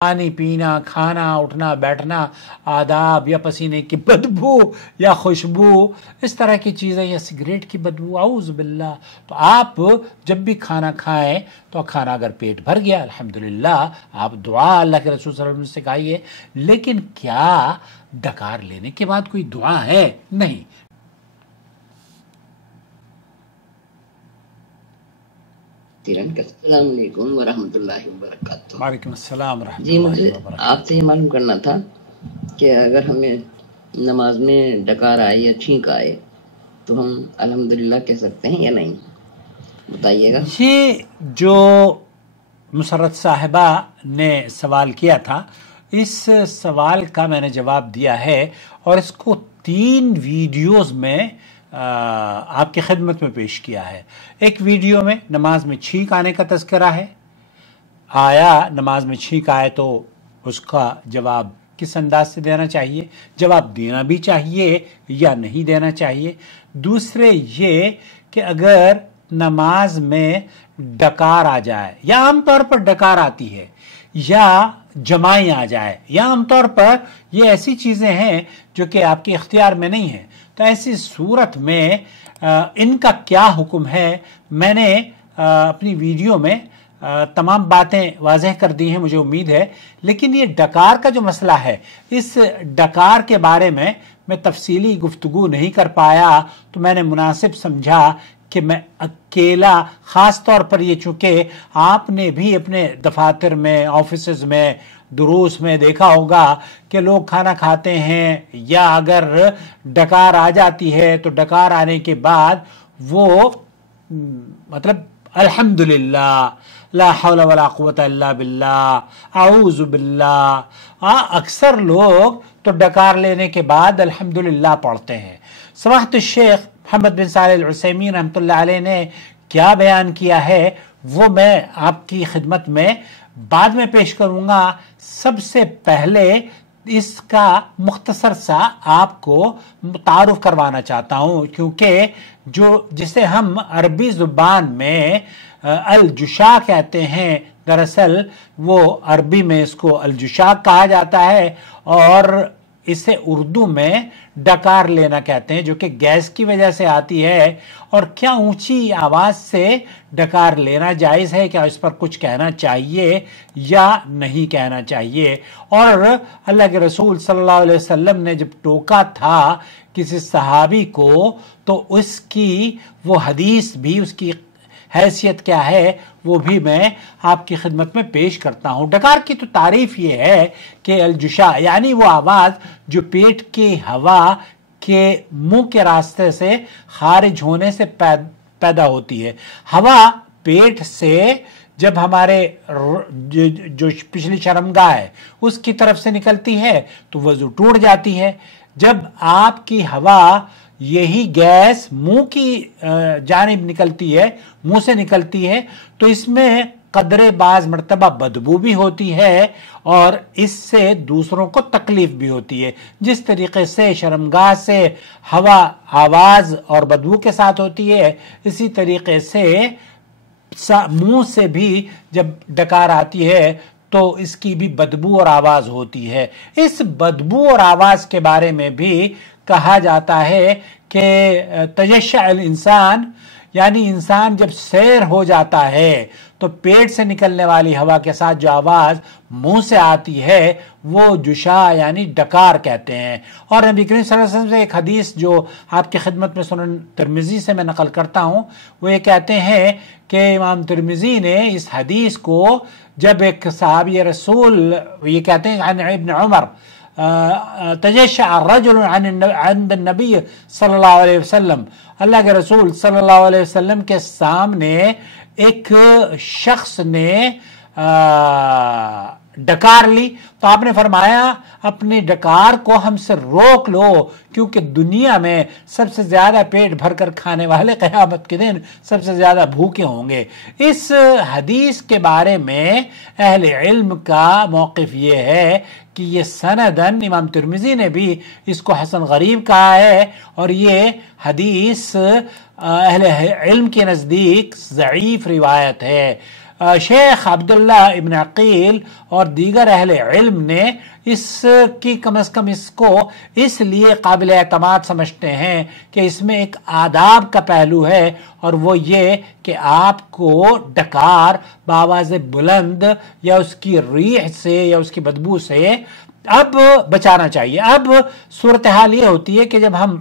पानी पीना, खाना, उठना बैठना, आदाब या पसीने की बदबू या खुशबू, इस तरह की चीज़ें, या सिगरेट की बदबू, आऊज़ बिल्लाह। तो आप जब भी खाना खाएं तो खाना अगर पेट भर गया अल्हम्दुलिल्लाह, आप दुआ अल्लाह के रसूल सल्लल्लाहु अलैहि वसल्लम से सिखाइए। लेकिन क्या डकार लेने के बाद कोई दुआ है? नहीं। अस्सलाम वालेकुम वरहमतुल्लाहि वबरकातुहू। वालेकुम अस्सलाम जी, मुझे रहमतुल्लाहि वबरकातुहू। आपसे ये मालूम करना था कि अगर हमें नमाज में डकार आए या छींक आए तो हम अल्हम्दुलिल्लाह कह सकते हैं या नहीं, बताइएगा। ये जो मुसर्रत साहिबा ने सवाल किया था, इस सवाल का मैंने जवाब दिया है और इसको 3 वीडियोस में आपकी खिदमत में पेश किया है। एक वीडियो में नमाज में छींक आने का तज़किरा है, आया नमाज में छींक आए तो उसका जवाब किस अंदाज से देना चाहिए, जवाब देना भी चाहिए या नहीं देना चाहिए। दूसरे ये कि अगर नमाज में डकार आ जाए, या आमतौर पर डकार आती है, या जमाई आ जाए, या आमतौर पर ये ऐसी चीज़ें हैं जो कि आपके इख्तियार में नहीं है, तो ऐसी सूरत में इनका क्या हुक्म है। मैंने अपनी वीडियो में तमाम बातें वाज़ेह कर दी हैं, मुझे उम्मीद है। लेकिन ये डकार का जो मसला है, इस डकार के बारे में मैं तफसीली गुफ्तगू नहीं कर पाया, तो मैंने मुनासिब समझा कि मैं अकेला, ख़ास तौर पर ये चूँकि आपने भी अपने दफातर में, ऑफिस में, दुरूस में देखा होगा कि लोग खाना खाते हैं, या अगर डकार आ जाती है तो डकार आने के बाद वो मतलब अल्हम्दुलिल्लाह, ला हौला वला कुव्वता इल्ला बिल्लाह, आऊज़ु बिल्लाह, अक्सर लोग तो डकार लेने के बाद अल्हम्दुलिल्लाह पढ़ते हैं। समाहत शेख मोहम्मद बिन सालिह अल उसैमीन रहमतुल्लाह अलैह ने क्या बयान किया है वो मैं आपकी खिदमत में बाद में पेश करूंगा। सबसे पहले इसका मुख्तसर सा आपको तारुफ करवाना चाहता हूं, क्योंकि जो जिसे हम अरबी जुबान में अल-जुशा कहते हैं, दरअसल वो अरबी में इसको अल-जुशा कहा जाता है और इसे उर्दू में डकार लेना कहते हैं, जो कि गैस की वजह से आती है। और क्या ऊंची आवाज से डकार लेना जायज़ है, क्या इस पर कुछ कहना चाहिए या नहीं कहना चाहिए। और अल्लाह के रसूल सल्लल्लाहु अलैहि वसल्लम ने जब टोका था किसी सहाबी को, तो उसकी वो हदीस भी, उसकी हैसियत क्या है वो भी मैं आपकी खिदमत में पेश करता हूँ। डकार की तो तारीफ ये है कि अल-जुशा यानी वो आवाज़ जो पेट की हवा के मुंह के रास्ते से खारिज होने से पैदा होती है। हवा पेट से जब हमारे जो पिछली शर्मगाह है उसकी तरफ से निकलती है तो वज़ू टूट जाती है। जब आपकी हवा यही गैस मुंह की जानिब निकलती है, मुंह से निकलती है, तो इसमें कदरे बाज मर्तबा बदबू भी होती है और इससे दूसरों को तकलीफ भी होती है। जिस तरीके से शर्मगाह से हवा आवाज और बदबू के साथ होती है, इसी तरीके से मुंह से भी जब डकार आती है तो इसकी भी बदबू और आवाज होती है। इस बदबू और आवाज के बारे में भी कहा जाता है कि तजश्शा अल इंसान, यानी इंसान जब सैर हो जाता है तो पेट से निकलने वाली हवा के साथ जो आवाज मुंह से आती है वो जुशा यानी डकार कहते हैं। और नबी करीम सल्लल्लाहु अलैहि वसल्लम से एक हदीस जो आपकी खिदमत में सुनन तिरमिजी से मैं नकल करता हूँ, वो ये कहते हैं कि इमाम तिरमिजी ने इस हदीस को, जब एक सहाबी रसूल ये कहते हैं अन इब्न उमर तजश्शा अर्रजुल अन नबी सल्लल्लाहु अलैहि वसल्लम, अल्लाह के रसूल सल्लल्लाहु अलैहि वसल्लम के सामने एक शख्स ने डकार ली, तो आपने फरमाया अपने डकार को हमसे रोक लो, क्योंकि दुनिया में सबसे ज्यादा पेट भरकर खाने वाले क़यामत के दिन सबसे ज्यादा भूखे होंगे। इस हदीस के बारे में अहले इल्म का मौक़िफ़ ये है कि ये सनदन इमाम तिरमिज़ी ने भी इसको हसन गरीब कहा है और ये हदीस अहले इल्म के नज़दीक ज़ईफ़ रिवायत है। شیخ عبداللہ ابن عقیل اور دیگر اہل علم نے اس کی کم از کم اس کو اس لیے قابل اعتماد سمجھتے ہیں کہ اس میں ایک آداب کا پہلو ہے، اور وہ یہ کہ آپ کو ڈکار بآواز بلند یا اس کی ریح سے یا اس کی بدبو سے اب بچانا چاہیے۔ اب صورتحال یہ ہوتی ہے کہ جب ہم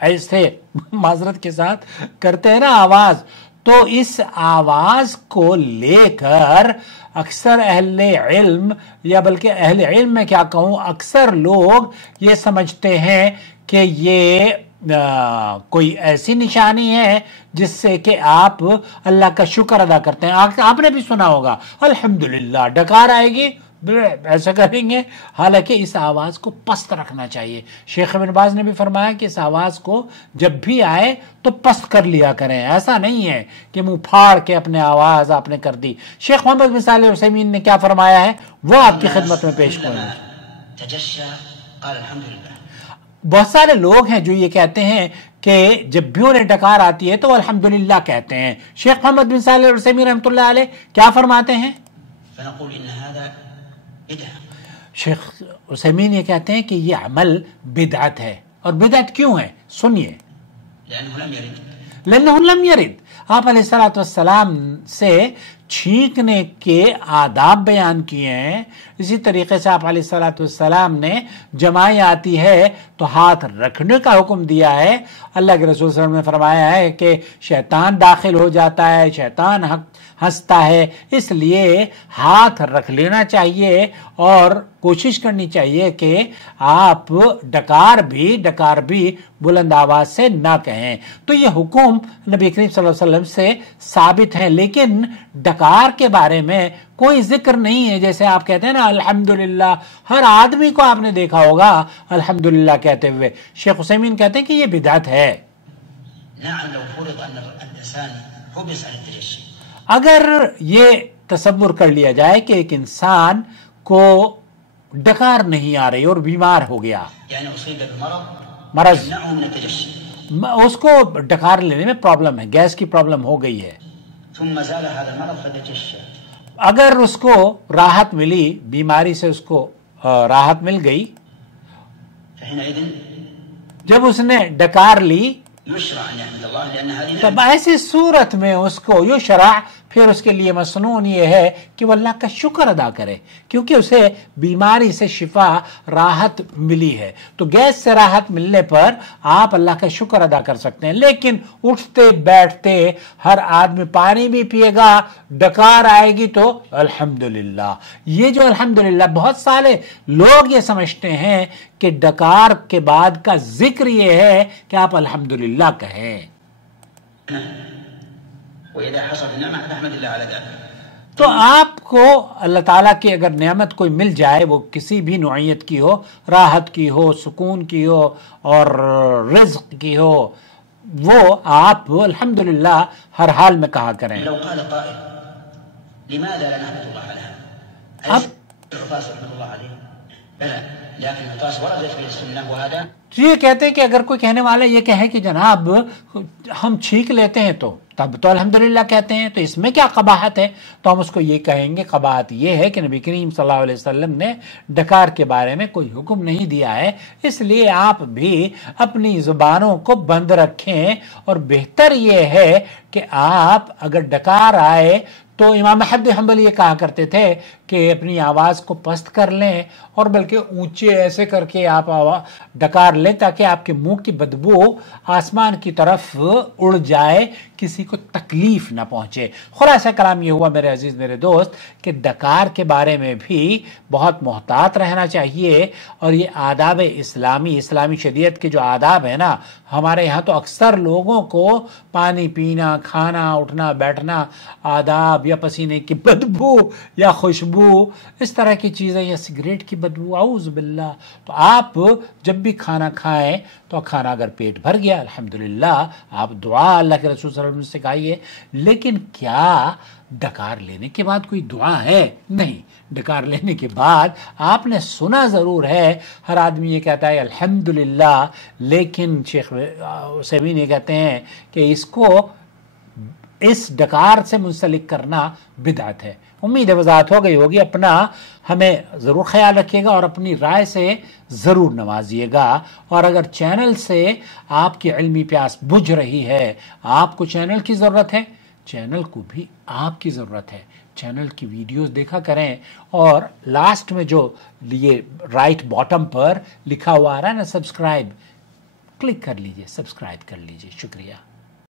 ایسے معذرت کے ساتھ کرتے ہیں نا آواز، تو اس آواز کو لے کر اکثر اہل علم، یا بلکہ اہل علم میں کیا کہوں، اکثر لوگ یہ سمجھتے ہیں کہ یہ کوئی ایسی نشانی ہے جس سے کہ آپ اللہ کا شکر ادا کرتے ہیں۔ آپ نے بھی سنا ہوگا الحمدللہ ڈکار آئے گی ایسا کریں گے، حالانکہ اس آواز کو پست رکھنا چاہیے۔ شیخ ابن باز نے بھی فرمایا کہ اس آواز کو جب بھی آئے تو پست کر لیا کریں، ایسا نہیں ہے کہ منہ پھاڑ کے اپنے آواز آپ نے کر دی۔ شیخ محمد بن صالح العثیمین نے کیا فرمایا ہے وہ آپ کی خدمت میں پیش کروں گا۔ بہت سارے لوگ ہیں جو یہ کہتے ہیں کہ جب بھی انہیں ڈکار آتی ہے تو الحمدللہ کہتے ہیں۔ شیخ محمد بن صالح العثیمین رحمۃ اللہ علیہ کیا فرماتے ہیں؟ شیخ عثیمین یہ کہتے ہیں کہ یہ عمل بدعت ہے، اور بدعت کیوں ہے سنیے۔ لَأَنَّهُ لَمْ يَرِدْ، آپ علیہ الصلوۃ والسلام سے چھینکنے کے آداب بیان کیے ہیں۔ اسی طریقے سے آپ علیہ الصلوۃ والسلام نے جماعت آتی ہے تو ہاتھ رکھنے کا حکم دیا ہے۔ اللہ کے رسول صلی اللہ علیہ وسلم نے فرمایا ہے کہ شیطان داخل ہو جاتا ہے، شیطان ہنستا ہے، اس لیے ہاتھ رکھ لینا چاہیے اور کوشش کرنی چاہیے کہ آپ ڈکار بھی بلند آواز سے نہ کہیں۔ تو یہ حکم نبی کریم صلی اللہ علیہ وسلم سے ثابت ہے، لیکن ڈکار کے بارے میں کوئی ذکر نہیں ہے۔ جیسے آپ کہتے ہیں نا الحمدللہ، ہر آدمی کو آپ نے دیکھا ہوگا الحمدللہ کہتے ہوئے۔ شیخ عثیمین کہتے ہیں کہ یہ بدعت ہے۔ اگر یہ تصور کر لیا جائے کہ ایک انسان کو ڈکار نہیں آ رہی اور بیمار ہو گیا، مرض، اس کو ڈکار لینے میں پرابلم ہے، گیس کی پرابلم ہو گئی ہے، اگر اس کو راحت ملی، بیماری سے اس کو راحت مل گئی، جب اس نے ڈکار لی تب ایسی صورت میں اس کو یشرع، پھر اس کے لیے مسنون یہ ہے کہ وہ اللہ کا شکر ادا کرے، کیونکہ اسے بیماری سے شفا، راحت ملی ہے۔ تو گیس سے راحت ملنے پر آپ اللہ کا شکر ادا کر سکتے ہیں، لیکن اٹھتے بیٹھتے ہر آدمی پانی بھی پیے گا، ڈکار آئے گی تو الحمدللہ۔ یہ جو الحمدللہ، بہت سارے لوگ یہ سمجھتے ہیں کہ ڈکار کے بعد کا ذکر یہ ہے کہ آپ الحمدللہ کہیں۔ تو آپ کو اللہ تعالیٰ کی اگر نعمت کوئی مل جائے، وہ کسی بھی نوعیت کی ہو، راحت کی ہو، سکون کی ہو اور رزق کی ہو، وہ آپ الحمدللہ ہر حال میں کہا کریں۔ اب یہ کہتے ہیں کہ اگر کوئی کہنے والا یہ کہے کہ جناب ہم چھینک لیتے ہیں تو تب تو الحمدللہ کہتے ہیں، تو اس میں کیا قباحت ہے؟ تو ہم اس کو یہ کہیں گے قباحت یہ ہے کہ نبی کریم صلی اللہ علیہ وسلم نے ڈکار کے بارے میں کوئی حکم نہیں دیا ہے، اس لیے آپ بھی اپنی زبانوں کو بند رکھیں، اور بہتر یہ ہے کہ آپ اگر ڈکار آئے تو امام احمد حنبل یہ کہا کرتے تھے کہ اپنی آواز کو پست کر لیں، اور بلکہ اونچے ایسے کر کے آپ ڈکار لیں تاکہ آپ کے منہ کی بدبو آسمان کی طرف اڑ جائے، کسی کو تکلیف نہ پہنچے۔ خلاصہ کلام یہ ہوا میرے عزیز میرے دوست کہ ڈکار کے بارے میں بھی بہت محتاط رہنا چاہیے، اور یہ آداب اسلامی شریعت کے جو آداب ہیں نا، ہمارے یہاں تو اکثر لوگوں کو پانی پینا، کھانا، اٹھنا بیٹھنا، آداب یا پسینے کی بدبو یا خوشبو، اس طرح کی چیزیں، یا سگریٹ کی بدبو، اعوذ باللہ۔ تو آپ جب بھی کھانا کھائیں تو کھانا اگر پیٹ بھر گیا الحمدللہ آپ دعا اللہ کے رسول صلی اللہ علیہ وسلم سے کہیے، لیکن کیا ڈکار لینے کے بعد کوئی دعا ہے؟ نہیں، ڈکار لینے کے بعد آپ نے سنا ضرور ہے، ہر آدمی یہ کہتا ہے الحمدللہ، لیکن شیخ عثیمین یہ کہتے ہیں کہ اس کو इस डकार से मुंसलिक करना बिदअत है। उम्मीद है वजाहत हो गई होगी। अपना हमें ज़रूर ख्याल रखिएगा और अपनी राय से ज़रूर नवाजिएगा। और अगर चैनल से आपकी इल्मी प्यास बुझ रही है, आपको चैनल की ज़रूरत है, चैनल को भी आपकी ज़रूरत है। चैनल की वीडियोस देखा करें और लास्ट में जो ये राइट बॉटम पर लिखा हुआ आ रहा है ना सब्सक्राइब, क्लिक कर लीजिए, सब्सक्राइब कर लीजिए। शुक्रिया।